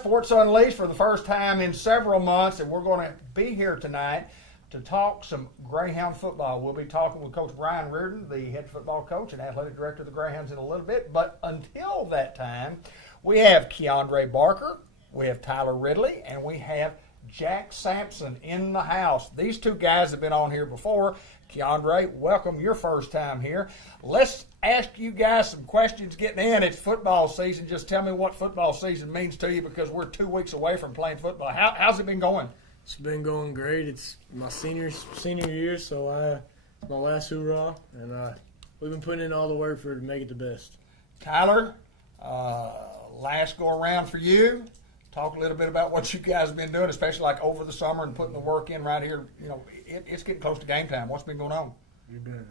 Sports Unleashed for the first time in several months, and we're going to be here tonight to talk some Greyhound football. We'll be talking with Coach Brian Reardon, the head football coach and athletic director of the Greyhounds, in a little bit. But until that time, we have Keandre Barker, we have Tyler Ridley, and we have Jack Sampson in the house. These two guys have been on here before. Keandre, welcome, your first time here. Let's ask you guys some questions getting in. It's football season. Just tell me what football season means to you, because we're 2 weeks away from playing football. How's it been going? It's been going great. It's my senior year, so it's my last hoorah, and we've been putting in all the work for it to make it the best. Tyler, last go around for you. Talk a little bit about what you guys have been doing, especially like over the summer and putting the work in right here. You know, it's getting close to game time. What's been going on? We've been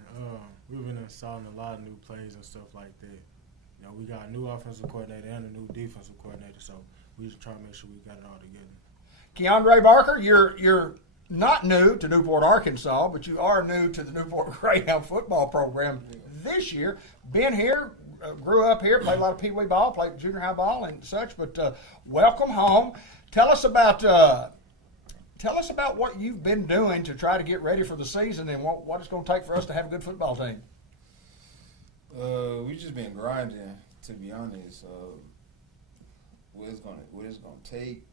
installing a lot of new plays and stuff like that. You know, we got a new offensive coordinator and a new defensive coordinator, so we just trying to make sure we got it all together. Keandre Barker, you're not new to Newport, Arkansas, but you are new to the Newport Greyhound football program this year. Been here, grew up here, played a lot of pee wee ball, played junior high ball and such. But welcome home. Tell us about what you've been doing to try to get ready for the season and what it's going to take for us to have a good football team. We just been grinding, to be honest. What it's gonna take.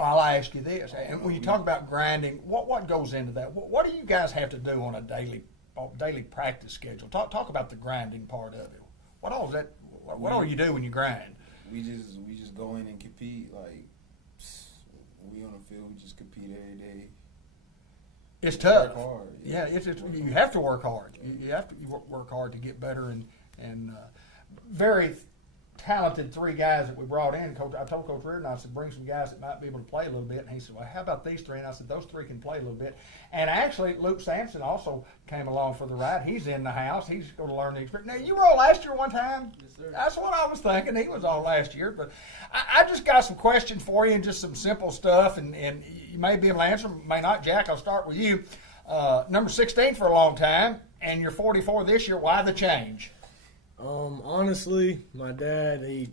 I'll ask you this, and when you talk about grinding, what goes into that? What do you guys have to do on a daily practice schedule? Talk about the grinding part of it. What all is that? What all you do when you grind? We just go in and compete. Like, we on the field, we just compete every day. It's tough. Work hard. Yeah, you have to work hard. You have to work hard to get better, and very talented three guys that we brought in. I told Coach Reardon, I said, bring some guys that might be able to play a little bit. And he said, well, how about these three? And I said, those three can play a little bit. And actually, Luke Sampson also came along for the ride. He's in the house. He's going to learn the experience. Now, you were on last year one time? Yes, sir. That's what I was thinking. He was on last year. But I just got some questions for you and just some simple stuff. And you may be able to answer them, may not. Jack, I'll start with you. Number 16 for a long time, and you're 44 this year. Why the change? Honestly, my dad, he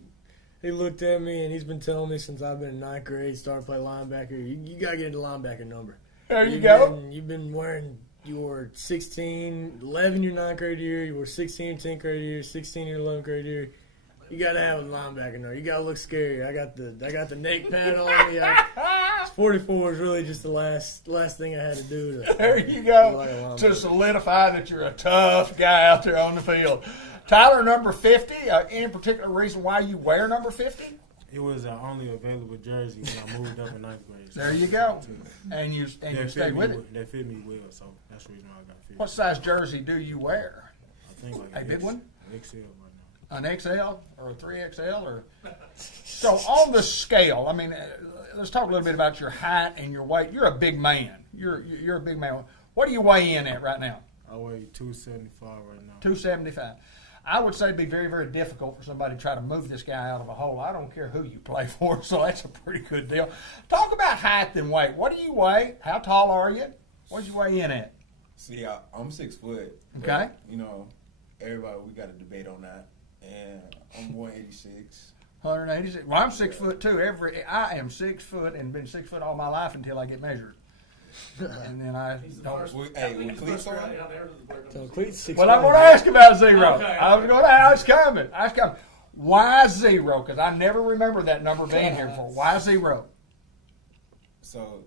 looked at me and he's been telling me since I've been in ninth grade, started playing linebacker, you got to get the linebacker number. There you go. You've been you were 16, 11 your ninth grade year, you were 16 your 10th grade year, 16 your 11th grade year. You got to have a linebacker number. You got to look scary. I got the neck pad on me. 44 is really just the last thing I had to do. There you go, to solidify that you're a tough guy out there on the field. Tyler, number 50, any particular reason why you wear number 50? It was our only available jersey when I moved up in ninth grade. So there you go. And you stay with it. That fit me well, so that's the reason why I got fit. What size jersey do you wear? I think like a big one? XL right now. An XL or a 3XL? Or so on the scale, I mean, let's talk a little bit about your height and your weight. You're a big man. You're a big man. What do you weigh in at right now? I weigh 275 right now. 275. I would say it'd be very, very difficult for somebody to try to move this guy out of a hole. I don't care who you play for, so that's a pretty good deal. Talk about height and weight. What do you weigh? How tall are you? What do you weigh in at? See, I'm 6 foot. Okay. But, you know, everybody, we got a debate on that. And I'm 186. 186. Well, I'm 6 foot too. I am 6 foot and been 6 foot all my life until I get measured. And then I don't. With cleats on? So cleats 6'1". Well, I'm going to ask about zero. Okay. I was going to ask coming. Why zero? Because I never remember that number being here before. Why zero? So,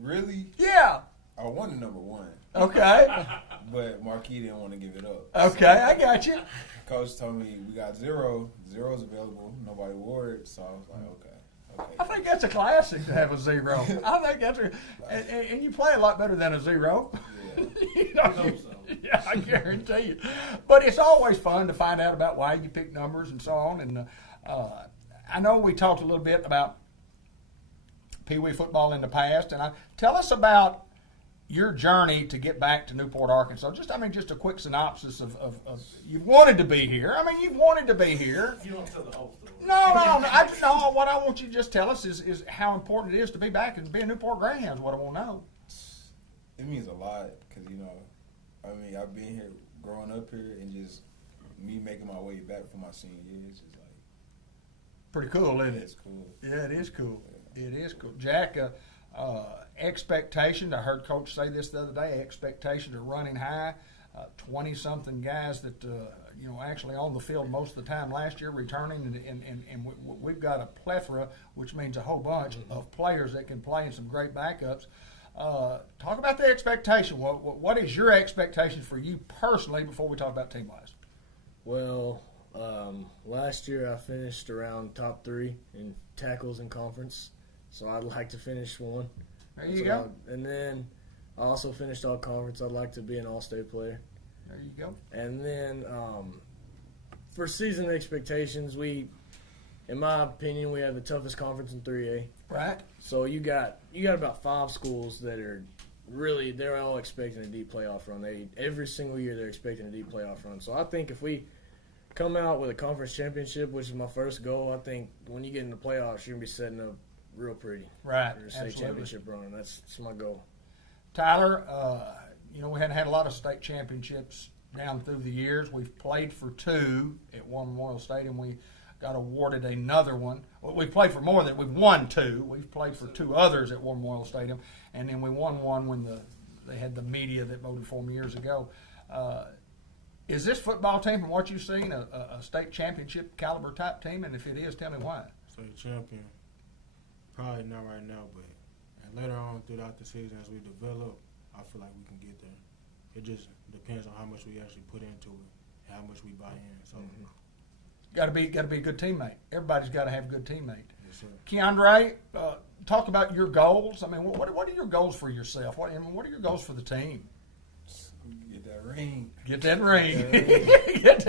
really? Yeah. I wanted number 1. Okay. But Marquis didn't want to give it up. Okay, So, I got you. Coach told me we got zero. Zero's available. Nobody wore it. So I was like, okay. I think that's a classic to have a zero. I think that's and you play a lot better than a zero. Yeah. You know, I hope so. Yeah, I guarantee you. But it's always fun to find out about why you pick numbers and so on. And I know we talked a little bit about Pee Wee football in the past. And tell us about your journey to get back to Newport, Arkansas. Just a quick synopsis of you've wanted to be here. I mean, you've wanted to be here. You don't tell the whole story. No. What I want you to just tell us is how important it is to be back and be a Newport Greyhound. What I want to know. It means a lot because, you know, I mean, I've been here, growing up here, and just me making my way back for my senior year, it's just like Pretty cool, isn't it? it's cool. Yeah, it is cool. It is cool. Jack, expectations, I heard Coach say this the other day, expectations are running high. 20-something guys that, actually on the field most of the time last year returning, and we've got a plethora, which means a whole bunch of players that can play and some great backups. Talk about the expectation. What is your expectation for you personally before we talk about team-wise? Well, last year I finished around top 3 in tackles in conference, so I'd like to finish one. There you go. And then I also finished all conference. I'd like to be an all-state player. There you go. And then for season expectations, in my opinion, we have the toughest conference in 3A. Right. So you got about 5 schools that are really, they're all expecting a deep playoff run. Every single year they're expecting a deep playoff run. So I think if we come out with a conference championship, which is my first goal, I think when you get in the playoffs, you're going to be setting up real pretty. Right. For a state championship run. That's my goal. Tyler, we hadn't had a lot of state championships down through the years. We've played for 2 at War Memorial Stadium. We got awarded another one. Well, we've played for more than we've won 2. We've played for 2 others at War Memorial Stadium, and then we won one when they had the media that voted for them years ago. Is this football team, from what you've seen, a state championship caliber type team? And if it is, tell me why. State champion, probably not right now, but later on throughout the season as we develop, I feel like we can get there. It just depends on how much we actually put into it and how much we buy in. So, Got to be a good teammate. Everybody's got to have a good teammate. yes, sir. Keandre, talk about your goals. I mean, what are your goals for yourself? What are your goals for the team? Get that ring. Get that ring. Get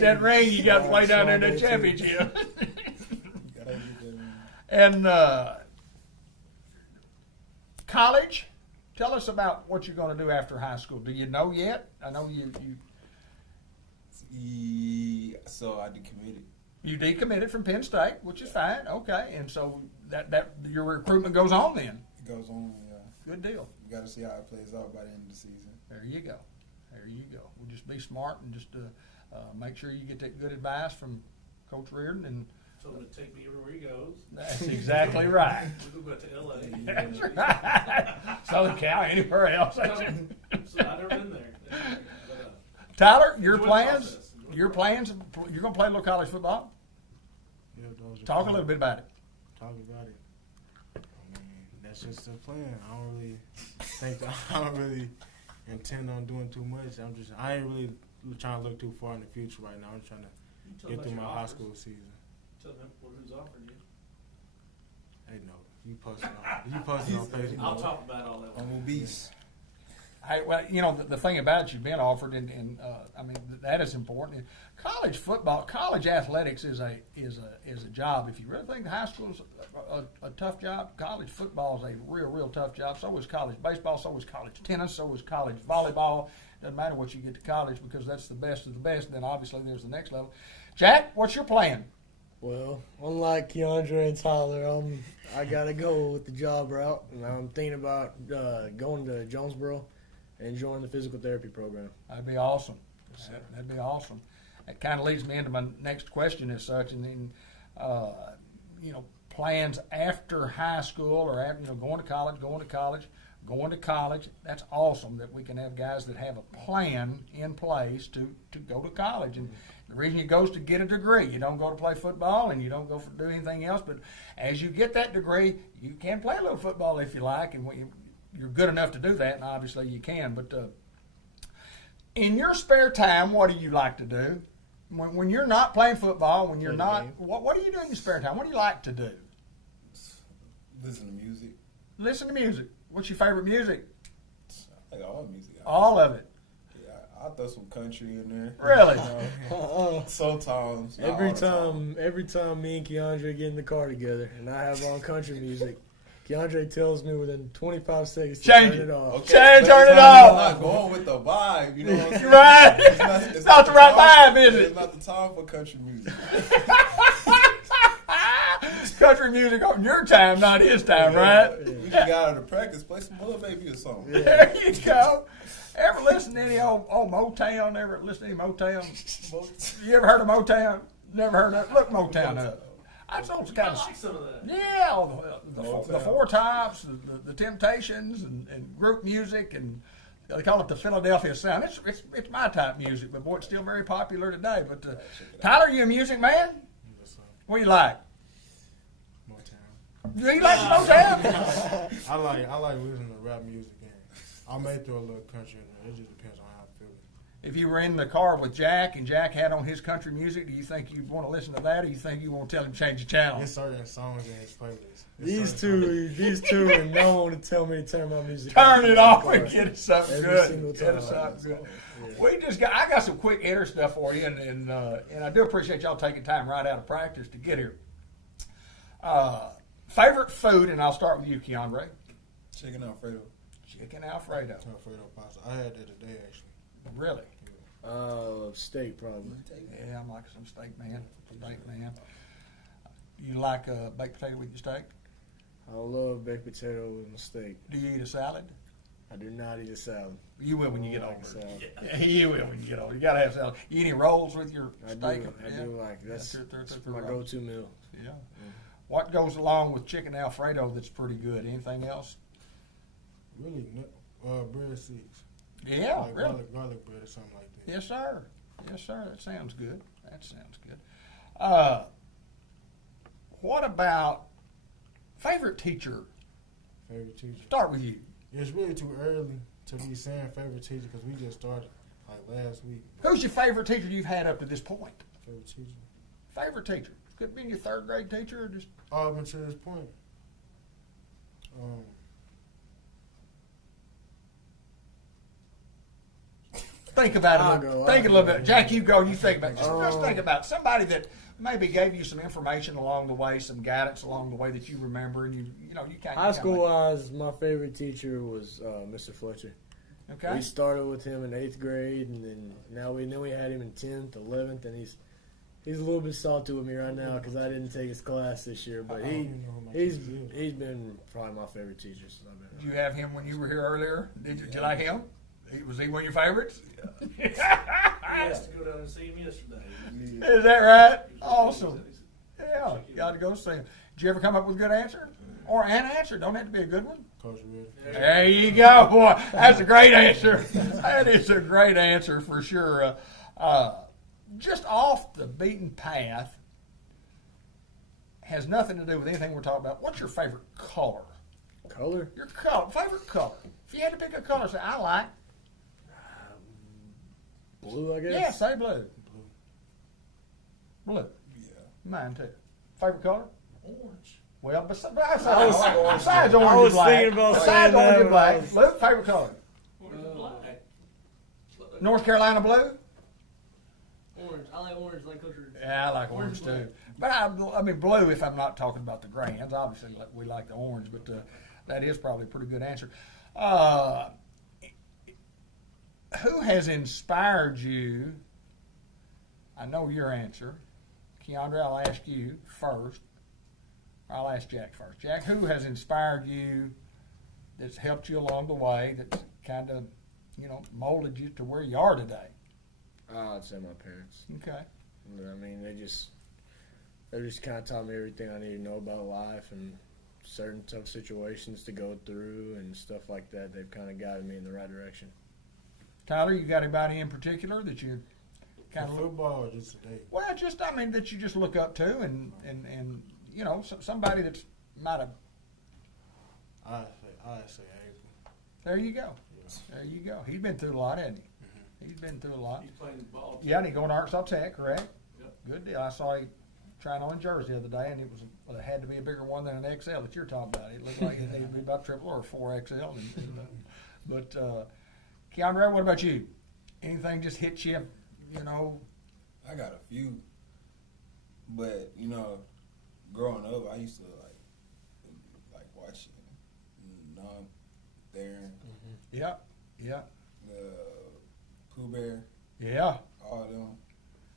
that ring. You got to play down there in the championship. You gotta get that ring. And college, tell us about what you're going to do after high school. Do you know yet? I know you So I decommitted. You decommitted from Penn State, which is fine. Okay, and so that your recruitment goes on then. It goes on. Yeah. Good deal. You got to see how it plays out by the end of the season. There you go. There you go. We'll just be smart and just make sure you get that good advice from Coach Reardon, and Told him to take me everywhere he goes. that's exactly right. We go to LA. That's right. Southern Cal, anywhere else. So I've never been there. But, Tyler, your enjoy the plans? process. Enjoy the Your plans? You're going to play a little college football? Yeah, those are Talk a plans. little bit about it. Talk about it. I mean, that's just the plan. I don't really I don't really intend on doing too much. I ain't really trying to look too far in the future right now. I'm trying to You tell get them through about my your high offers. school season. Tell them who's offering you. Hey, no, you posted on Facebook. I'll talk about all that. I'm obese. Hey, well, the thing about it, you've been offered, and I mean that is important. College football, college athletics is a job. If you really think high school is a tough job, college football is a real tough job. So is college baseball. So is college tennis. So is college volleyball. Doesn't matter what you get to college because that's the best of the best. And then obviously there's the next level. Jack, what's your plan? Well, unlike Keandre and Tyler, I got to go with the job route, and I'm thinking about going to Jonesboro and joining the physical therapy program. That'd be awesome. That'd be awesome. That kind of leads me into my next question as such, and then, plans after high school or after, going to college. That's awesome that we can have guys that have a plan in place to go to college. And the reason you go is to get a degree. You don't go to play football and you don't go to do anything else. But as you get that degree, you can play a little football if you like, and you're good enough to do that, and obviously you can. But in your spare time, what do you like to do? When you're not playing football, when you're not, what do you do in your spare time? What do you like to do? Listen to music. Listen to music. What's your favorite music? I like all music. All of it. Yeah, I'll throw some country in there. Really? Sometimes. not Every all the time me and Keandre get in the car together and I have on country music, Keandre tells me within 25 seconds to Change turn it. it off. Okay, Change, but turn it's it not- off. I'm not going with the vibe, you know what I'm saying? Right. It's Not the right time- vibe, is it? It's not the time for country music. Country music on your time, not his time, right? We just got out of practice, play some Mother Baby or something. There you go. Ever listen to any old Motown? Ever listen to any Motown? You ever heard of Motown? Never heard of it? Look Motown up. I saw some kind I of like some of that. yeah, all the Four Tops, the Temptations, and group music, and they call it the Philadelphia sound. It's my type of music, but boy, it's still very popular today. But Tyler, you a music man? Yes, sir. What do you like? Motown. Do you like Motown? I like listening to rap music, and I may throw a little country in there. It just depends on how I feel. If you were in the car with Jack and Jack had on his country music, do you think you'd want to listen to that, or you think you want to tell him to change the channel? There's certain songs in his playlist. These two are known to tell me to turn my music Turn it off in the and car. get us something Every good. single Get us time. something good. Yeah. I got some quick hitter stuff for you, and I do appreciate y'all taking time right out of practice to get here. Favorite food, and I'll start with you, Keandre. Chicken Alfredo. Chicken Alfredo. Alfredo pasta. I had that today, actually. Really? Steak probably. Yeah, I'm like some steak man. You like baked potato with your steak? I love baked potato with my steak. Do you eat a salad? I do not eat a salad. You will when you get I like older. salad. Yeah, you will when you get older. You gotta have salad. You eat any rolls with your I steak? do like that's That's my go-to meal. Yeah. What goes along with chicken Alfredo that's pretty good? Anything else? Really, bread sticks. Yeah, Like really. garlic bread or something like that. Yes, sir. Yes, sir. That sounds good. What about favorite teacher? Favorite teacher. Start with you. It's really too early to be saying favorite teacher because we just started like last week. Who's your favorite teacher you've had up to this point? Favorite teacher. Favorite teacher. Could be your third grade teacher or just Up until this point. think about I'll it. go. Think a I'll little go. bit. Jack, you go. You think about it. Just think about somebody that maybe gave you some information along the way, some guidance along the way that you remember, and you kind of High school wise, my favorite teacher was Mr. Fletcher. Okay. We started with him in 8th grade, and then we had him in 10th, 11th, and he's a little bit salty with me right now because I didn't take his class this year. But I don't even know who my he's teacher is. he's been probably my favorite teacher since I've been Did here. you have him when you were here earlier? Did you like him? Was he one of your favorites? I asked to go down and see him yesterday. Is that right? Awesome. Yeah, you got to go see him. Did you ever come up with a good answer? Or an answer? Don't have to be a good one. Coach Ritter. There you go, boy. That's a great answer. That is a great answer for sure. Just off the beaten path, has nothing to do with anything we're talking about. What's your favorite color? Color? Your favorite color. If you had to pick a color, say I like. Blue, I guess. Yeah, say blue. Blue. Yeah. Mine too. Favorite color? Orange. Well, besides I was orange and black. thinking about Besides saying orange that and when I black. was- Blue, favorite color? Orange and black. North Carolina blue? Orange. I like orange like Coach Reed. Yeah, I like orange too. But I mean blue if I'm not talking about the Grands. Obviously, we like the orange, but that is probably a pretty good answer. Who has inspired you? I know your answer. Keandre, I'll ask you first. I'll ask Jack first. Jack, who has inspired you that's helped you along the way, that's kind of, molded you to where you are today? I'd say my parents. Okay. I mean, they just kind of taught me everything I need to know about life and certain tough situations to go through and stuff like that. They've kind of guided me in the right direction. Tyler, you got anybody in particular that you kind For of football or just today? well, that you just look up to and somebody that's might have. I say April. There you go. Yeah. There you go. He's been through a lot, hasn't he? He's been through a lot. He's playing ball. Yeah, and he going to Arkansas Tech, correct? Yep. Good deal. I saw him trying on a jersey the other day, and it had to be a bigger one than an XL that you're talking about. It looked like it needed to be about triple or 4XL. But Keandre, what about you? Anything just hit you? I got a few, but growing up, I used to like watching Darren, Yeah, Pooh Bear, yeah. all them.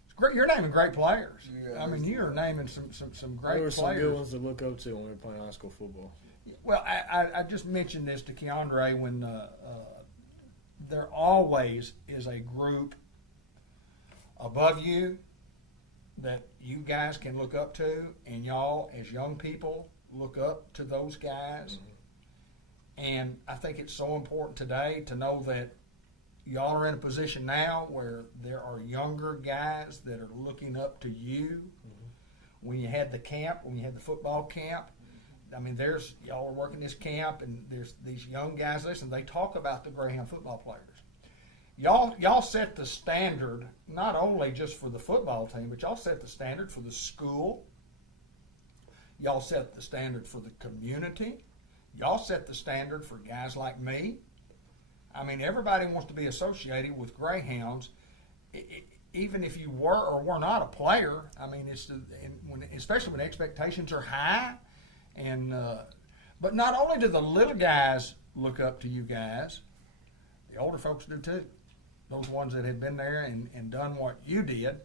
It's great. You're naming great players. Yeah, I mean, you're naming some great There were some good players. ones to look up to when we were playing high school football. Well, I just mentioned this to Keandre when there always is a group above you that you guys can look up to, and y'all as young people look up to those guys. And I think it's so important today to know that y'all are in a position now where there are younger guys that are looking up to you. When you had the camp, when you had the football camp, I mean, y'all are working this camp, and there's these young guys. Listen, they talk about the Greyhound football players. Y'all set the standard not only just for the football team, but y'all set the standard for the school. Y'all set the standard for the community. Y'all set the standard for guys like me. I mean, everybody wants to be associated with Greyhounds, even if you were or were not a player. I mean, especially when expectations are high. And but not only do the little guys look up to you guys, the older folks do too. Those ones that have been there and done what you did.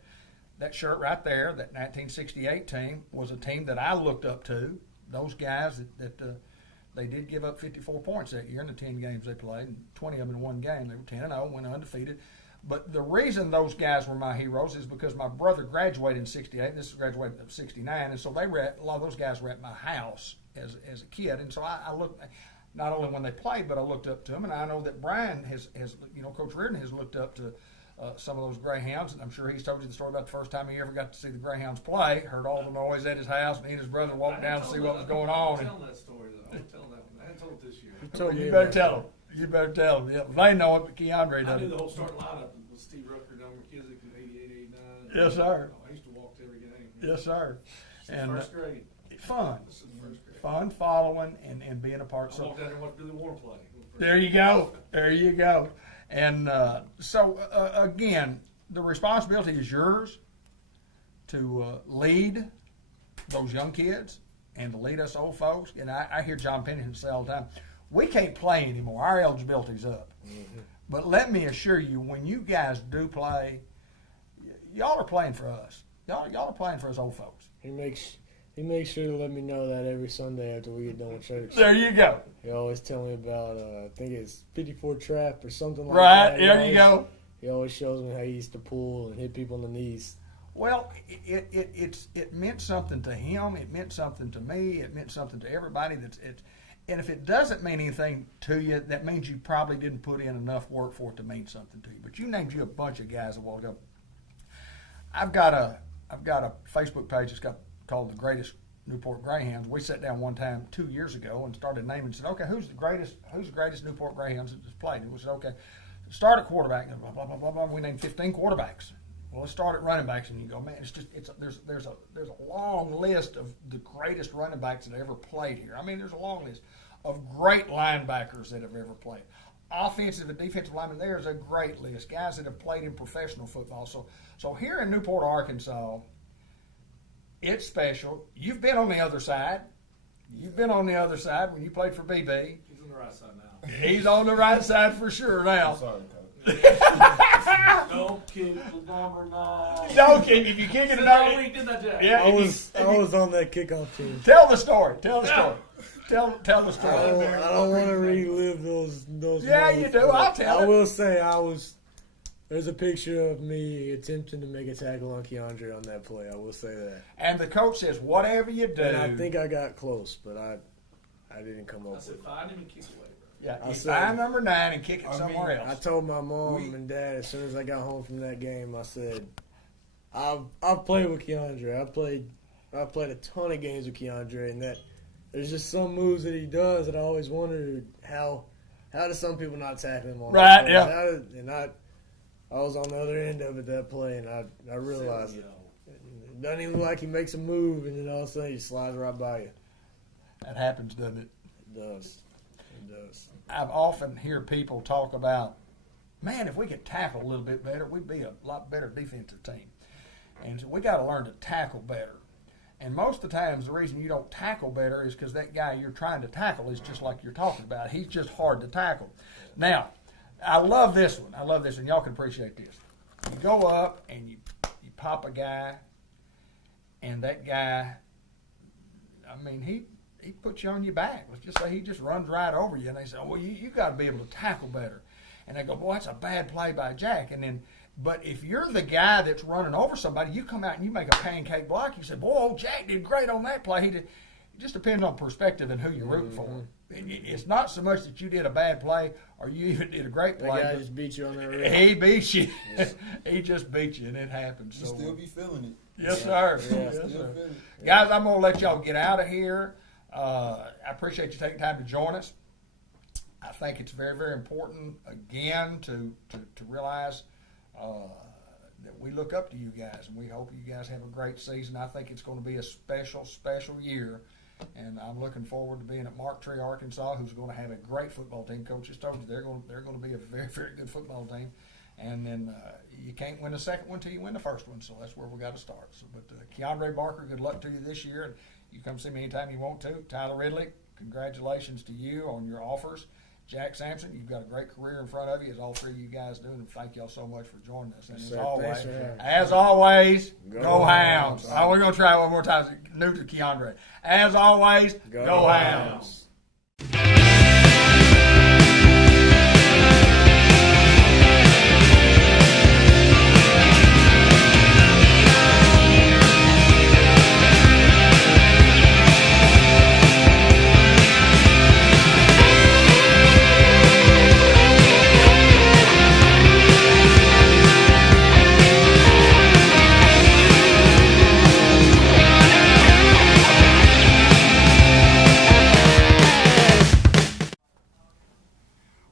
That shirt right there, that 1968 team, was a team that I looked up to. Those guys that they did give up 54 points that year in the 10 games they played, and 20 of them in one game. They were 10-0, went undefeated. But the reason those guys were my heroes is because my brother graduated in 68. This is graduated in 69. And so a lot of those guys were at my house as a kid. And so I looked, not only when they played, but I looked up to them. And I know that Brian has Coach Reardon has looked up to some of those Greyhounds. And I'm sure he's told you the story about the first time he ever got to see the Greyhounds play. Heard all the noise at his house, and he and his brother walked down to see what was going on. I'm telling that story, though. I'm telling that one. I hadn't told it this year. You better tell them. You better tell them. Yeah, they know it, but Keandre I doesn't. knew the whole starting lineup with Steve Rucker, Don McKissick, in 88, 89. Yes, sir. I used to walk to every game. Yes, sir. And First grade. fun. This is the first grade. Fun following and being a part. I So walked down there and watched Billy Warren play. there you go. There you go. And so again, the responsibility is yours to lead those young kids and to lead us old folks. And I hear John Pennington say all the time, we can't play anymore. Our eligibility's up. Mm-hmm. But let me assure you, when you guys do play, y'all are playing for us. Y'all are playing for us old folks. He makes sure to let me know that every Sunday after we get done with church. There you go. He always tell me about, I think it's 54 trap or something like right, that. Right, there you go. He always shows me how he used to pull and hit people in the knees. Well, it meant something to him. It meant something to me. It meant something to everybody. And if it doesn't mean anything to you, that means you probably didn't put in enough work for it to mean something to you. But you named a bunch of guys a while ago. I've got a Facebook page that's called the Greatest Newport Greyhounds. We sat down one time 2 years ago and started naming and said, okay, who's the greatest Newport Greyhounds that just played? And we said, okay, start at quarterback. Blah, blah, blah, blah, blah. We named 15 quarterbacks. Well, let's start at running backs, and you go, man, there's a long list of the greatest running backs that ever played here. I mean, there's a long list of great linebackers that have ever played. Offensive and defensive linemen, there's a great list. Guys that have played in professional football. So here in Newport, Arkansas, it's special. You've been on the other side. You've been on the other side when you played for BB. He's on the right side now. He's on the right side for sure now. I'm sorry, Coach. Don't kick the number 9. Don't kick. If you kick it All in week, didn't I, Jack? yeah. I was on that kickoff team. Tell the story. Tell the story. Tell the I story. don't want to relive those. Yeah, moments, you do. I'll tell I it. will say there's a picture of me attempting to make a tackle on Keandre on that play. I will say that. And the coach says, whatever you do. And I think I got close, but I didn't come up I with said, it. find him and kick away, bro. Yeah, I you said- find number 9 and kick it somewhere I else. told my mom and dad as soon as I got home from that game, I said, I've played with Keandre. I've played a ton of games with Keandre, and that there's just some moves that he does that I always wondered how do some people not tackle him on Right, that yeah. and I was on the other end of it that play, and I realized it. It doesn't even look like he makes a move, and then all of a sudden he slides right by you. That happens, doesn't it? It does. It does. I've often hear people talk about, man, if we could tackle a little bit better, we'd be a lot better defensive team. And so we got to learn to tackle better. And most of the times, the reason you don't tackle better is because that guy you're trying to tackle is just like you're talking about. He's just hard to tackle. Now, I love this one. Y'all can appreciate this. You go up and you pop a guy, and that guy, I mean, he puts you on your back. Let's just say he just runs right over you. And they say, well, you got to be able to tackle better. and they go, boy, that's a bad play by Jack. And then, but if you're the guy that's running over somebody, you come out and you make a pancake block. You say, boy, old Jack did great on that play. He did. It just depends on perspective and who you're rooting for. It's not so much that you did a bad play or you even did a great play. That guy just beat you on that rim. He beat you. He just beat you, and it happens. You still be feeling it. Yes, sir. Yeah. Yes, Still sir. feeling it. Guys, I'm going to let y'all get out of here. I appreciate you taking time to join us. I think it's very, very important, again, to realize that we look up to you guys, and we hope you guys have a great season. I think it's going to be a special, special year, and I'm looking forward to being at Mark Tree, Arkansas, who's going to have a great football team. Coach just told you they're going to be a very, very good football team. And then you can't win the second one till you win the first one, so that's where we got to start. So, but Keandre Barker, good luck to you this year, and you come see me anytime you want to. Tyler Ridley, congratulations to you on your offers. Jack Sampson, you've got a great career in front of you, as all three of you guys do, and thank y'all so much for joining us. And as always, go Hounds. Oh, we're going to try one more time. New to Keandre. As always, go Hounds.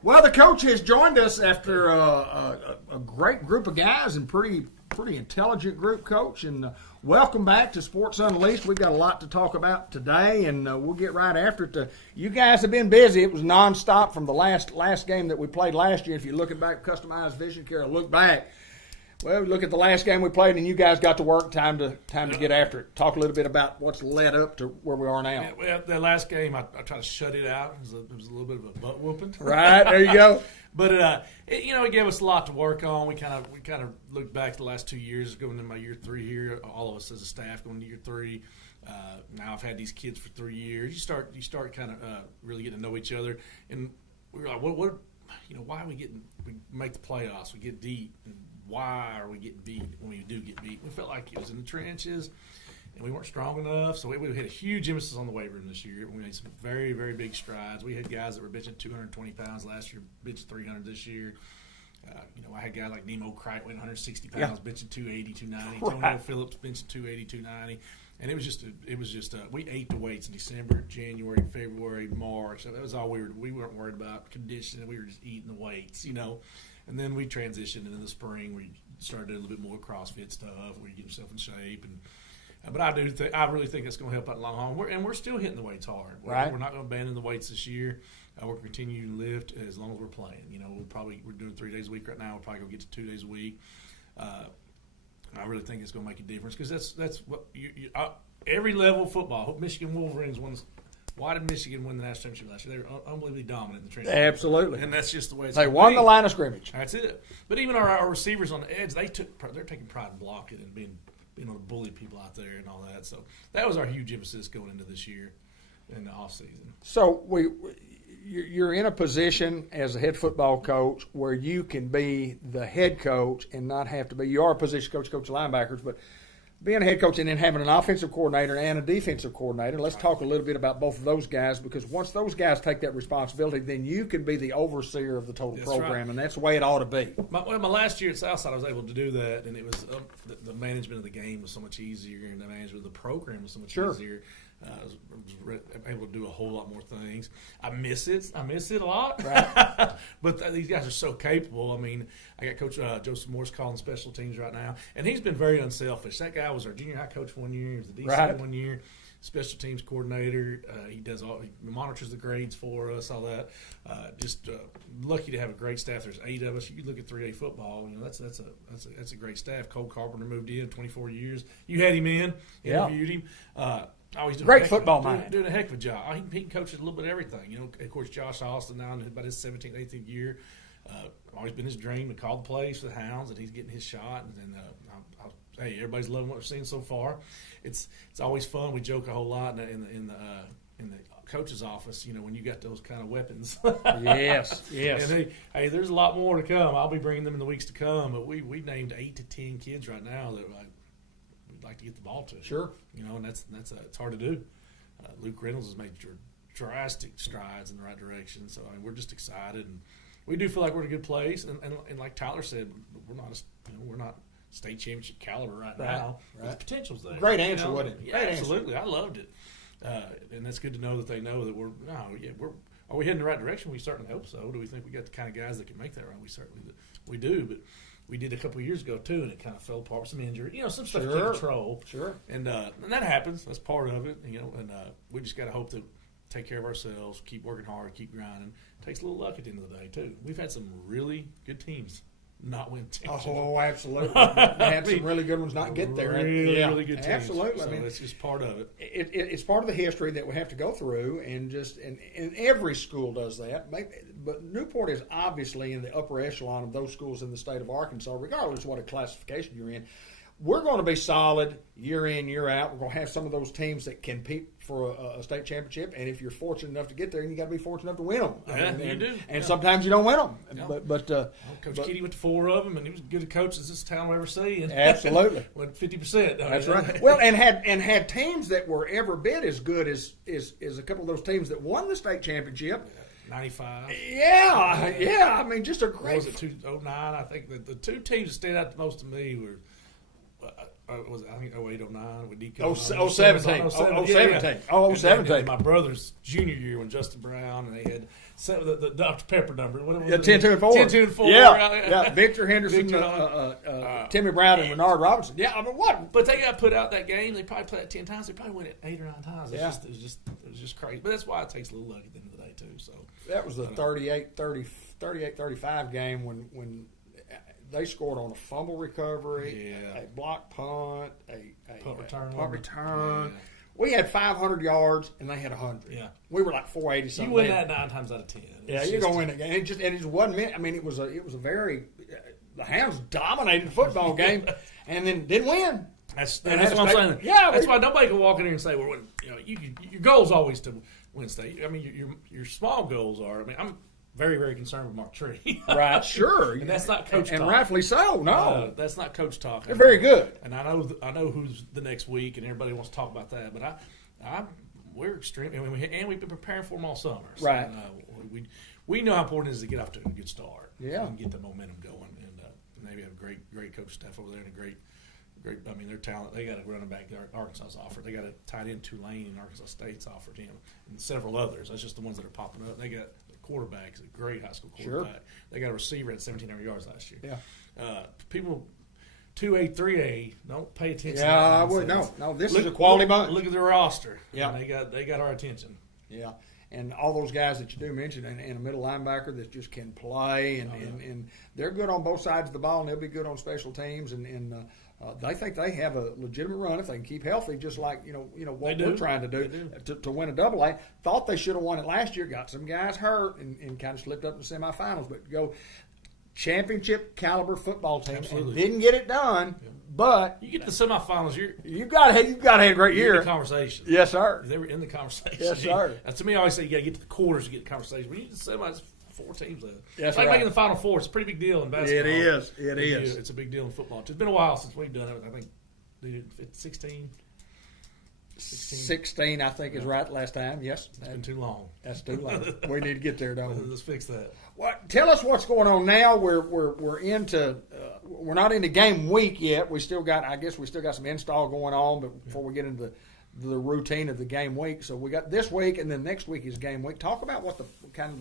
Well, the coach has joined us after a great group of guys and pretty intelligent group, Coach. And welcome back to Sports Unleashed. We've got a lot to talk about today, and we'll get right after it. You guys have been busy. It was nonstop from the last game that we played last year. If you're looking back, Customized Vision Care, look back. Well, look at the last game we played, and you guys got to work. Time to get after it. Talk a little bit about what's led up to where we are now. Yeah, well, the last game, I tried to shut it out. It was a little bit of a butt whooping. Right, there you go. But it gave us a lot to work on. We kind of looked back to the last 2 years, going into my year 3 here. All of us as a staff going into year 3. Now I've had these kids for 3 years. You start kind of really getting to know each other, and we were like, why are we make the playoffs? We get deep. And why are we getting beat when we do get beat? We felt like it was in the trenches, and we weren't strong enough. So we had a huge emphasis on the weight room this year. We made some very, very big strides. We had guys that were benching 220 pounds last year, benching 300 this year. I had guys like Nemo Krite weighing 160 pounds, benching 280, 290. Right. Tonio Phillips benching 280, 290. And it was just we ate the weights in December, January, February, March. That was all we weren't worried about conditioning. We were just eating the weights, And then we transitioned into the spring. We started doing a little bit more CrossFit stuff, where you get yourself in shape. But I really think it's going to help out in the long haul. We're still hitting the weights hard. Right. We're not going to abandon the weights this year. We're continuing to lift as long as we're playing. We're doing 3 days a week right now. We'll probably go get to 2 days a week. I really think it's going to make a difference because that's what every level of football. Michigan Wolverines won. Why did Michigan win the national championship last year? They were unbelievably dominant in the training. Absolutely. And that's just the way it's They won the line of scrimmage. That's it. But even our receivers on the edge, they're taking pride in blocking and being able to bully people out there and all that. So that was our huge emphasis going into this year in the offseason. So you're in a position as a head football coach where you can be the head coach and not have to be. You are a position coach of linebackers, but being a head coach and then having an offensive coordinator and a defensive coordinator, let's talk a little bit about both of those guys, because once those guys take that responsibility, then you can be the overseer of the total program, right. And that's the way it ought to be. My last year at Southside, I was able to do that, and it was the management of the game was so much easier, and the management of the program was so much easier. I was able to do a whole lot more things. I miss it a lot. Right. But these guys are so capable. I mean, I got Coach Joseph Morse calling special teams right now, and he's been very unselfish. That guy was our junior high coach 1 year. He was the DC 1 year. Special teams coordinator. He monitors the grades for us, all that. Just lucky to have a great staff. There's 8 of us. You look at 3A football. That's a great staff. Cole Carpenter moved in 24 years. You had him in, interviewed him. Always doing Great football mind. Doing a heck of a job. He can coach a little bit of everything. Of course, Josh Austin now in about his 17th, 18th year. Always been his dream to call the plays for the Hounds, and he's getting his shot. And hey, everybody's loving what we're seeing so far. It's always fun. We joke a whole lot in the coach's office, when you got those kind of weapons. Yes. And hey, there's a lot more to come. I'll be bringing them in the weeks to come. But we named 8 to 10 kids right now that we'd like to get the ball to. Sure. And that's it's hard to do. Luke Reynolds has made drastic strides in the right direction. So we're just excited, and we do feel like we're in a good place. And like Tyler said, we're not state championship caliber right now. Right. The potential's there. Great answer, wasn't it? Yeah, Great absolutely. I loved it. And that's good to know that they know that are we heading the right direction? We certainly hope so. Do we think we got the kind of guys that can make that right? We certainly do. But we did a couple of years ago too, and it kind of fell apart with some injury. Some stuff you can't control. Sure. And that happens. That's part of it. And we just got to hope that take care of ourselves, keep working hard, keep grinding. It takes a little luck at the end of the day too. We've had some really good teams not win championships. Oh, absolutely. They had some really good ones not get there. Really good teams. Absolutely. So it's just part of it. It's part of the history that we have to go through, and every school does that. But Newport is obviously in the upper echelon of those schools in the state of Arkansas, regardless of what classification you're in. We're going to be solid year in, year out. We're going to have some of those teams that can compete for a state championship, and if you're fortunate enough to get there, you got to be fortunate enough to win them. You do. And sometimes you don't win them. Yeah. But Coach Keaty went to 4 of them, and he was as good a coach as this town will ever see. And absolutely, went 50%. That's right. Well, and had teams that were every bit as good as a couple of those teams that won the state championship. 95. Yeah. I mean, just a great. What was it 2009? I think the two teams that stand out the most to me were. Was it, I think 08, 09 with DK. 17. 17. My brother's junior year when Justin Brown, and they had the Dr. Pepper number. What was it? 10, 2, and 4. 10, 2, and 4. Yeah. Victor Henderson, Victor, Timmy Brown, and Renard Robinson. Yeah, I mean, what? But they got put out that game. They probably played it 10 times. They probably win it 8 or 9 times. It was just crazy. But that's why it takes a little luck at the end of the day, too. So that was the 38-35 game when they scored on a fumble recovery, a block punt, a punt return. Yeah. We had 500 yards, and they had 100. Yeah. We were like 480 something. You win that 9 times out of 10. You're going to win that game. And it just wasn't meant. I mean, it was a very the Hounds dominated the football game, and then didn't win. That's what I'm saying. Yeah, that's why nobody can walk in here and say, "Well, your goal is always to win state." I mean, your small goals are. I mean, I'm very, very concerned with Mark Tree. Right, sure. And that's not coach talk. And rightfully so. No, that's not coach talk. They're very good. And I know who's the next week, and everybody wants to talk about that. But we're extreme, and we've been preparing for them all summer. So, right. We know how important it is to get off to a good start. Yeah. And get the momentum going, and they have great coach staff over there, and a great. I mean, their talent. They got a running back that Arkansas's offered. They got a tight end Tulane, and Arkansas State's offered him, and several others. That's just the ones that are popping up. They got a quarterback, a great high school quarterback. Sure. They got a receiver at 1,700 yards last year. Yeah. People 2A, 3A don't pay attention. Yeah, I would. No. This is a quality bunch. Look at their roster. Yeah, they got our attention. Yeah. And all those guys that you do mention, and a middle linebacker that just can play, and they're good on both sides of the ball, and they'll be good on special teams, and they think they have a legitimate run if they can keep healthy, just like what we're trying to do to win a AA. Thought they should have won it last year, got some guys hurt, and kind of slipped up in the semifinals, but go championship caliber football team and didn't get it done. Yeah. But you get to the semifinals, you've got to have a great year. In the conversation, yes, sir. They were in the conversation, yes, sir. To me, I always say you got to get to the quarters to get the conversation. When you get to the semis, 4 teams left. That's like right. making the Final Four. It's a pretty big deal in basketball. It is. It is. It's a big deal in football. It's been a while since we've done it. I think 16. 16, I think, is right last time. Yes. It's been too long. That's too long. We need to get there, don't we? Let's fix that. Tell us what's going on now. We're into we're not into game week yet. We still got some install going on, but before we get into the routine of the game week, so we got this week and then next week is game week. Talk about what the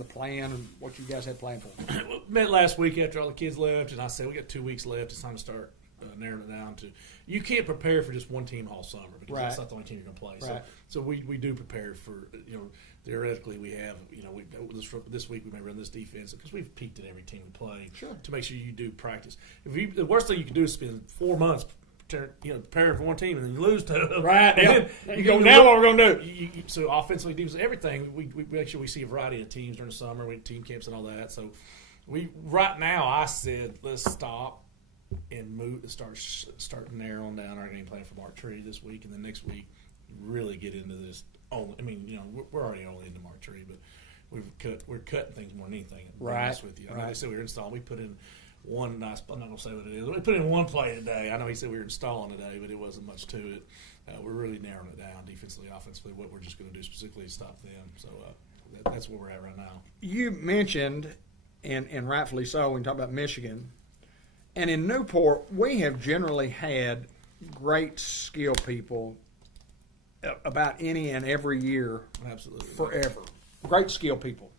plan and what you guys had planned for. We met last week after all the kids left, and I said we got 2 weeks left. It's time to start narrowing it down to. You can't prepare for just one team all summer because that's not the only team you're going to play. Right. So we do prepare for theoretically we have this week we may run this defense because we've peaked at every team we play to make sure you do practice. The worst thing you can do is spend 4 months preparing for one team and then you lose to them. Right. And then you go, now what we're going to do? So offensively, defensively, everything, we make sure we see a variety of teams during the summer. We have team camps and all that. So right now I said let's stop and start narrowing down our game plan for Mark Tree this week, and then next week really get into this. I mean, we're already only into Mark Tree, but we're cutting things more than anything. To be honest with you, I mean, they said we were installing. We put in one nice. I'm not gonna say what it is. We put in one play today. I know he said we were installing today, but it wasn't much to it. We're really narrowing it down defensively, offensively. What we're just going to do specifically to stop them. So that's where we're at right now. You mentioned, and rightfully so, when you talk about Michigan, and in Newport, we have generally had great skill people about any and every year, Absolutely, forever. Great skill people.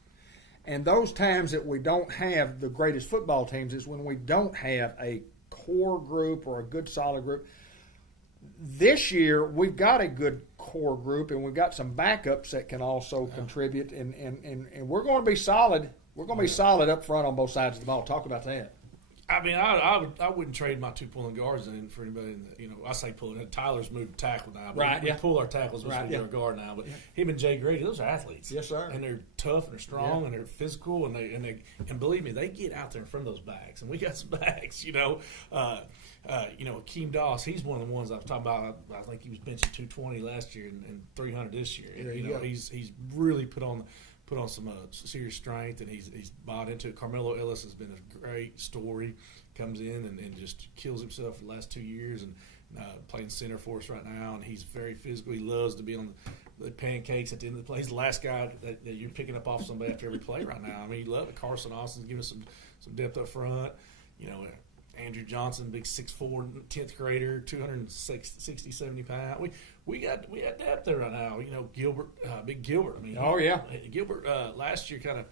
And those times that we don't have the greatest football teams is when we don't have a core group or a good solid group. This year, we've got a good core group, and we've got some backups that can also contribute, and we're going to be solid. We're going to be solid up front on both sides of the ball. Talk about that. I mean, I wouldn't trade my two pulling guards in for anybody. I say pulling. Tyler's moved tackle now. But Right, we yeah. pull our tackles, which Right, we yeah. our guard now. But him and Jay Grady, those are athletes. Yes, sir. And they're tough and they're strong Yeah. and they're physical and believe me, they get out there in front of those backs. And we got some backs. Akeem Doss, he's one of the ones I was talking about. I think he was benching 220 last year and 300 this year. There And, you go. he's really put on some serious strength, and he's bought into it. Carmelo Ellis has been a great story. Comes in and just kills himself for the last 2 years and playing center for us right now. And he's very physical. He loves to be on the pancakes at the end of the play. He's the last guy that you're picking up off somebody after every play right now. I mean, he loves it. Carson Austin's giving us some depth up front. Andrew Johnson, big 6'4", 10th grader, 260, 70 pounds. We got depth there right now. Gilbert, big Gilbert. I mean, Oh, yeah. Gilbert last year kind of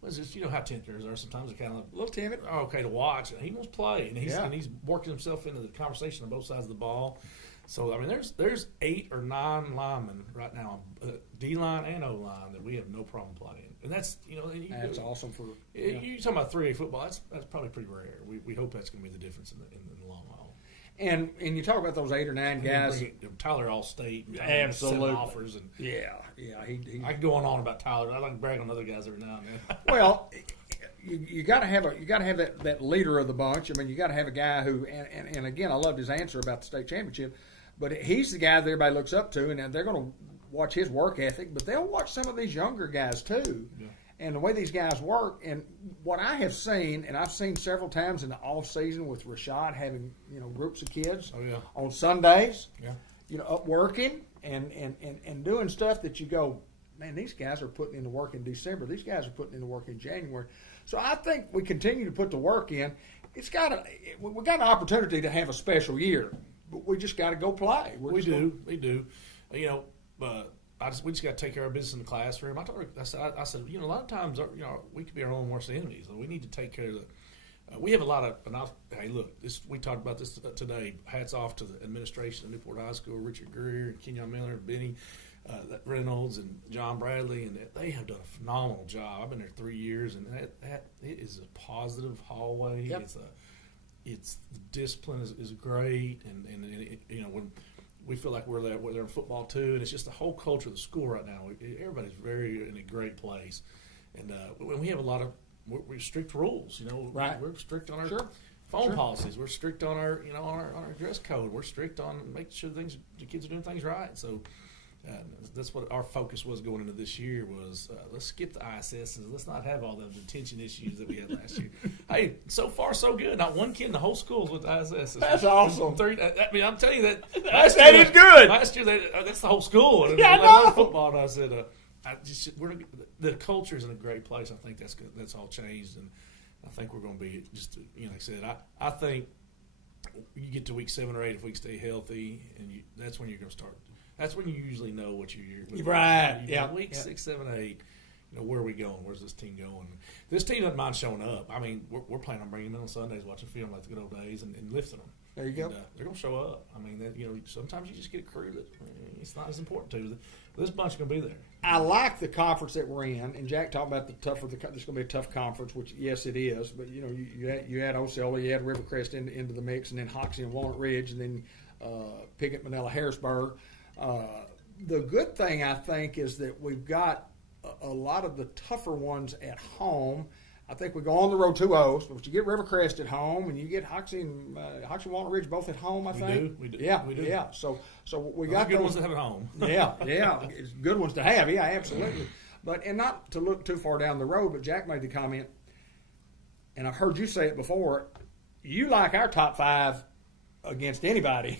was just how 10th graders are. Sometimes they're kind of A little timid. okay to watch. He wants to play, and Yeah. he's working himself into the conversation on both sides of the ball. So I mean, there's 8 or 9 linemen right now, D line and O line, that we have no problem playing, and that's That's awesome for. You talking about 3A football? That's probably pretty rare. We hope that's going to be the difference in the long haul. And you talk about those 8 or 9 guys. Tyler Allstate, Absolutely. Offers, and Yeah. He I can go on about Tyler. I like to brag on other guys every now and then. Well, you got to have that leader of the bunch. I mean, you got to have a guy who, and again, I loved his answer about the state championship, but he's the guy that everybody looks up to, and they're going to watch his work ethic, but they'll watch some of these younger guys too, and the way these guys work. And what I have seen, and I've seen several times in the off season with Rashad having groups of kids on Sundays, up working and doing stuff that you go, man, these guys are putting in the work in December. These guys are putting in the work in January. So I think we continue to put the work in. We've got an opportunity to have a special year, but we just got to go play. We do. We just got to take care of our business in the classroom. I said, a lot of times, we could be our own worst enemies. We need to take care of we have a lot of. Hey, look, we talked about this today. Hats off to the administration of Newport High School, Richard Greer, and Kenyon Miller, Benny Reynolds, and John Bradley, and they have done a phenomenal job. I've been there 3 years, and that it is a positive hallway. Yep. It's the discipline is great, and when we feel like we're there in football too, and it's just the whole culture of the school right now. Everybody's very in a great place, and we have a lot of we're strict rules. Right. We're strict on our Sure. policies. We're strict on our on our dress code. We're strict on making sure the kids are doing things right. So. That's what our focus was going into this year was let's skip the ISSs. Let's not have all the detention issues that we had last year. Hey, so far so good. Not one kid in the whole school is with ISSs. That's awesome. I'm telling you that. That is good. Last year, that's the whole school. And Yeah, I they know. love football. And I said, the culture is in a great place. I think that's good. That's all changed, and I think we're going to be just like I said. I think you get to week 7 or 8 if we stay healthy, and that's when you're going to start. That's when you usually know what you're right. Yeah. Week 6, 7, 8. Where are we going? Where's this team going? This team doesn't mind showing up. I mean, we're planning on bringing them in on Sundays, watching film like the good old days, and lifting them. There you go. And, they're going to show up. I mean, sometimes you just get a crew that it's not as important to. This bunch is going to be there. I like the conference that we're in, and Jack talked about there's going to be a tough conference, which yes, it is. But you had Osceola, you had Rivercrest into the mix, and then Hoxie and Walnut Ridge, and then Pickett, Manila, Harrisburg. The good thing, I think, is that we've got a lot of the tougher ones at home. I think we go on the road 2-0, but you get Rivercrest at home, and you get Hoxie and Walnut Ridge both at home. I think we do. Yeah, we do. yeah. So we Those got good those ones to have at home. yeah, it's good ones to have. Yeah, absolutely. But and not to look too far down the road, but Jack made the comment, and I've heard you say it before. You like our top 5 against anybody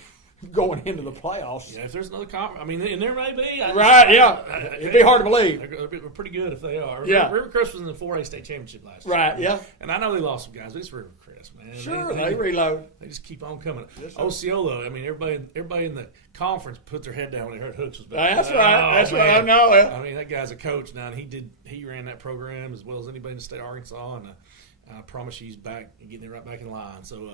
going into the playoffs. Yeah, if there's another conference, I mean, and there may be. It'd be hard to believe. They're pretty good if they are. Yeah. Rivercrest was in the 4A state championship last year. Right, yeah. And I know they lost some guys, but it's Rivercrest, man. Sure, they reload. They just keep on coming. Yes, sir. Osceola, I mean, everybody in the conference put their head down when they heard Hooks was back. That's right. That's man. right. I know it. I mean, that guy's a coach now, and he ran that program as well as anybody in the state of Arkansas, and I promise you he's back and getting it right back in line. So,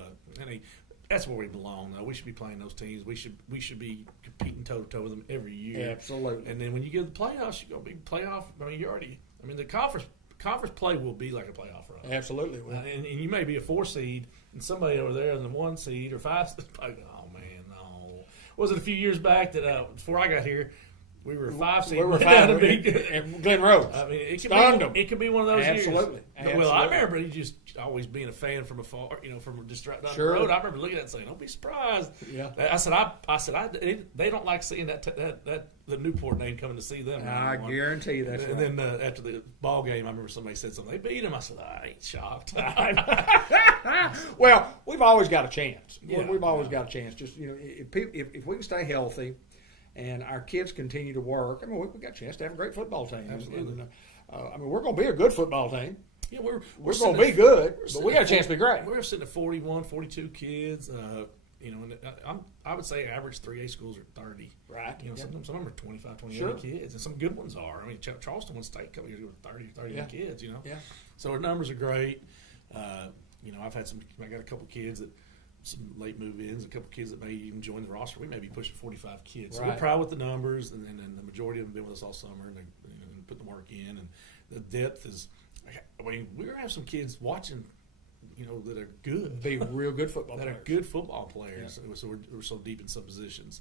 that's where we belong, though. We should be playing those teams. We should be competing toe to toe with them every year. Absolutely. And then when you get to the playoffs, you're gonna be playoff. I mean, the conference play will be like a playoff run. Absolutely. And you may be a 4 seed, and somebody over there in the 1 seed or 5. Oh man, no. Was it a few years back that before I got here? We were 5 seed. We were 5 and Glen Rose. I mean, it could be one of those Absolutely. years. Well, I remember you just always being a fan from afar, from just right down Sure. the road. I remember looking at it and saying, "Don't be surprised." Yeah. I said, they don't like seeing that the Newport name coming to see them. I guarantee you that's And right. then after the ball game, I remember somebody said something. They beat them. I said, I ain't shocked. Well, we've always got a chance. Yeah. We've always got a chance. Just if we can stay healthy, and our kids continue to work, I mean, we got a chance to have a great football team. Absolutely. I mean, we're going to be a good football team. Yeah, we're going to be good, but we got a chance to be great. We're sitting at 41, 42 kids. And I would say average 3A schools are 30. Right. Some of them are 25, 28 Sure. kids, and some good ones are. I mean, Charleston won state a couple years ago with 30, 38 kids. Yeah. So our numbers are great. I got a couple kids some late move-ins, a couple kids that may even join the roster. We may be pushing 45 kids. So Right. we're proud with the numbers, and the majority of them have been with us all summer and put the work in. And the depth is, I mean, we're going to have some kids watching, that are good. Be real good football that players. are good football players. Yeah. So we're so deep in some positions.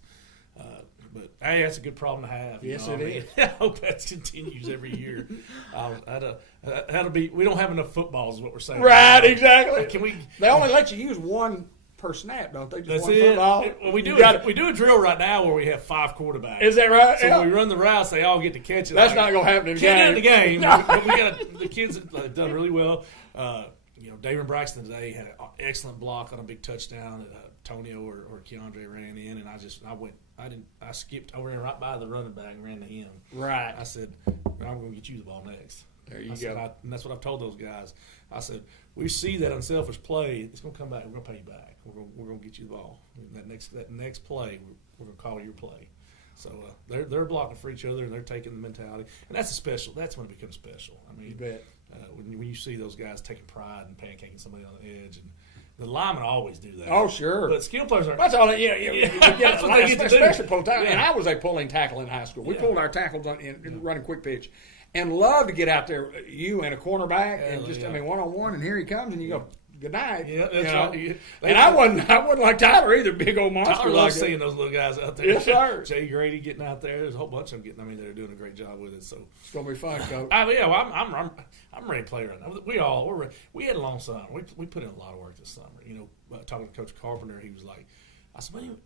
But hey, that's a good problem to have. Yes, it is. I hope that continues every year. That'll be. We don't have enough footballs, is what we're saying. Right, exactly. Can we? They only let you use one per snap, don't they? Just That's one it. football. Well, we do a drill right now where we have 5 quarterbacks. Is that right? So Yeah. when we run the routes, they all get to catch it. That's not going to happen in the Can't do it game. in the game. But we got the kids have done really well. David Braxton today had an excellent block on a big touchdown that Tonio or Keandre ran in, and I skipped over there right by the running back and ran to him. Right. I said, I'm going to get you the ball next. There you go. And that's what I've told those guys. I said, we see that unselfish play. It's going to come back. We're going to pay you back. We're going to get you the ball. That next play, we're going to call your play. So they're blocking for each other, and they're taking the mentality. And that's That's when it becomes special. I mean, You bet. When you see those guys taking pride and pancaking somebody on the edge, and the linemen always do that. Oh, sure. But skill players are. That's all. Yeah. That's what they get to do. Especially pull tackle. Yeah. And I was a pulling tackle in high school. We Yeah. pulled our tackles in running quick pitch, and love to get out there. You and a cornerback, and just 1-on-1, and here he comes, and you go, good night. Yeah, that's right. And I wasn't like Tyler either, big old monster. Tyler like loves that. seeing those little guys out there. Yes, sir. Jay Grady getting out there. There's a whole bunch of them getting. They're doing a great job with it. So It's gonna be fun, coach. I'm ready to play right now. We had a long summer. We put in a lot of work this summer. Talking to Coach Carpenter, he was like, I said, man,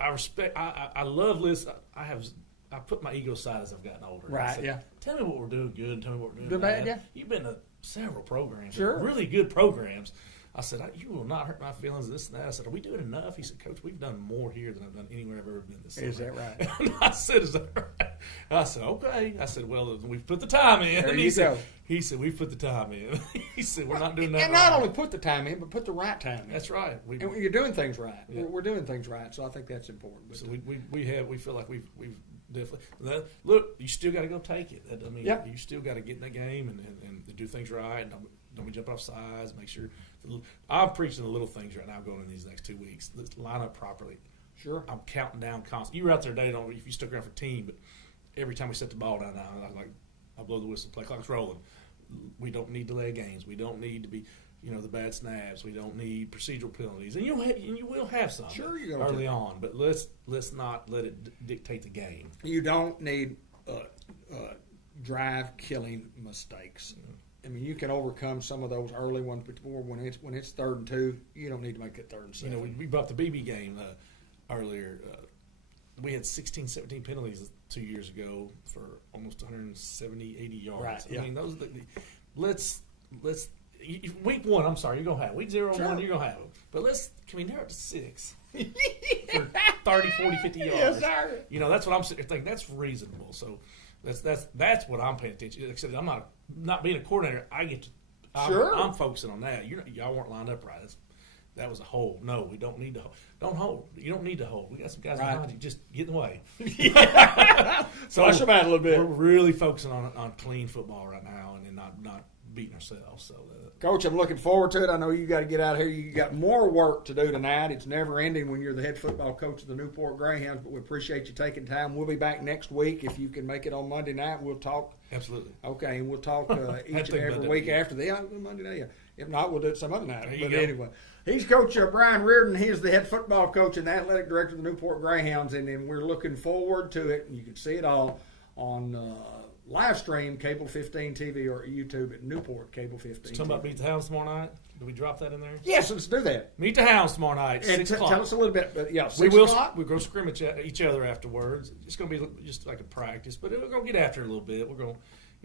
I respect. I love listening. I put my ego aside as I've gotten older. Right, I said, yeah. Tell me what we're doing good. Tell me what we're doing Good, bad, yeah. You've been to several programs. Sure. Really good programs. I said, you will not hurt my feelings, this and that. I said, are we doing enough? He said, Coach, we've done more here than I've done anywhere I've ever been this summer. Is that right? And I said, is that right? I said, okay. I said, well, we've put the time in. There And you go. He said, we've put the time in. He said, we're not doing that And not right. only put the time in, but put the right time in. That's right. And you're doing things right. Yeah. We're doing things right, so I think that's important. But So we feel like we've definitely look. You still got to go take it. Yeah. You still got to get in the game and do things right. And don't be jumping off sides. Make sure. I'm preaching the little things right now going in these next 2 weeks. Let's line up properly. Sure. I'm counting down constantly. You were out there today. Don't if you stuck around for team, but every time we set the ball down, I blow the whistle. Play clock's rolling. We don't need delay games. We don't need to be. The bad snaps. We don't need procedural penalties, and you will have some. Sure, you're gonna early on, but let's not let it dictate the game. You don't need drive-killing mistakes. I mean, you can overcome some of those early ones, but when it's 3rd and 2, you don't need to make it 3rd and 7. We brought the BB game earlier. We had 16, 17 penalties 2 years ago for almost 170, 80 yards. Right, yeah. I mean, those. Let's week 1. I'm sorry, you're gonna have week 0 and 1. You're gonna have them. But can we narrow it to 6 for 30, 40, 50 yards? Yes, sir. That's what I'm sitting there thinking. That's reasonable. So that's what I'm paying attention. Except I'm not being a coordinator. I get to. Sure. I'm focusing on that. Y'all weren't lined up right. That was a hold. No, we don't need to hold. Don't hold. You don't need to hold. We got some guys behind you. Just get in the way. So Flush them out a little bit. We're really focusing on clean football right now and not beating ourselves. So, Coach, I'm looking forward to it. I know you got to get out here. You got more work to do tonight. It's never ending when you're the head football coach of the Newport Greyhounds, but we appreciate you taking time. We'll be back next week. If you can make it on Monday night, we'll talk. Absolutely. Okay, and we'll talk each and every week after Monday night. Yeah. If not, we'll do it some other night. There you But go. anyway, he's Coach Brian Reardon. He is the head football coach and the athletic director of the Newport Greyhounds, and then we're looking forward to it. You can see it all on live stream, Cable 15 TV, or YouTube at Newport Cable 15 talking about TV. Meet the Hounds tomorrow night. Do we drop that in there? Yes, let's do that. Meet the Hounds tomorrow night, And 6 o'clock. tell us a little bit. But yeah, 6 We will. o'clock. We'll go scrimmage each other afterwards. It's going to be just like a practice, but we're going to get after it a little bit. We're going.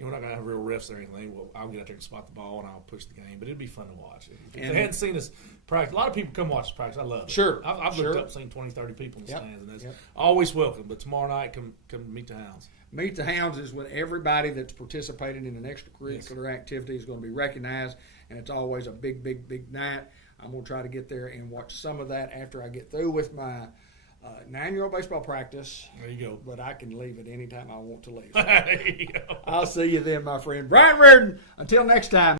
We're not going to have real refs or anything. I'll get out there and spot the ball, and I'll push the game. But it'd be fun to watch. If they hadn't seen us practice, a lot of people come watch us practice. I love it. Sure. I've looked up, seen 20, 30 people in the Yep. stands, and that's Yep. always welcome. But tomorrow night, come meet the Hounds. Meet the Hounds is when everybody that's participated in an extracurricular activity is going to be recognized, and it's always a big, big, big night. I'm going to try to get there and watch some of that after I get through with my 9-year-old baseball practice. There you go. But I can leave at any time I want to leave. There you go. I'll see you then, my friend. Brian Reardon, until next time.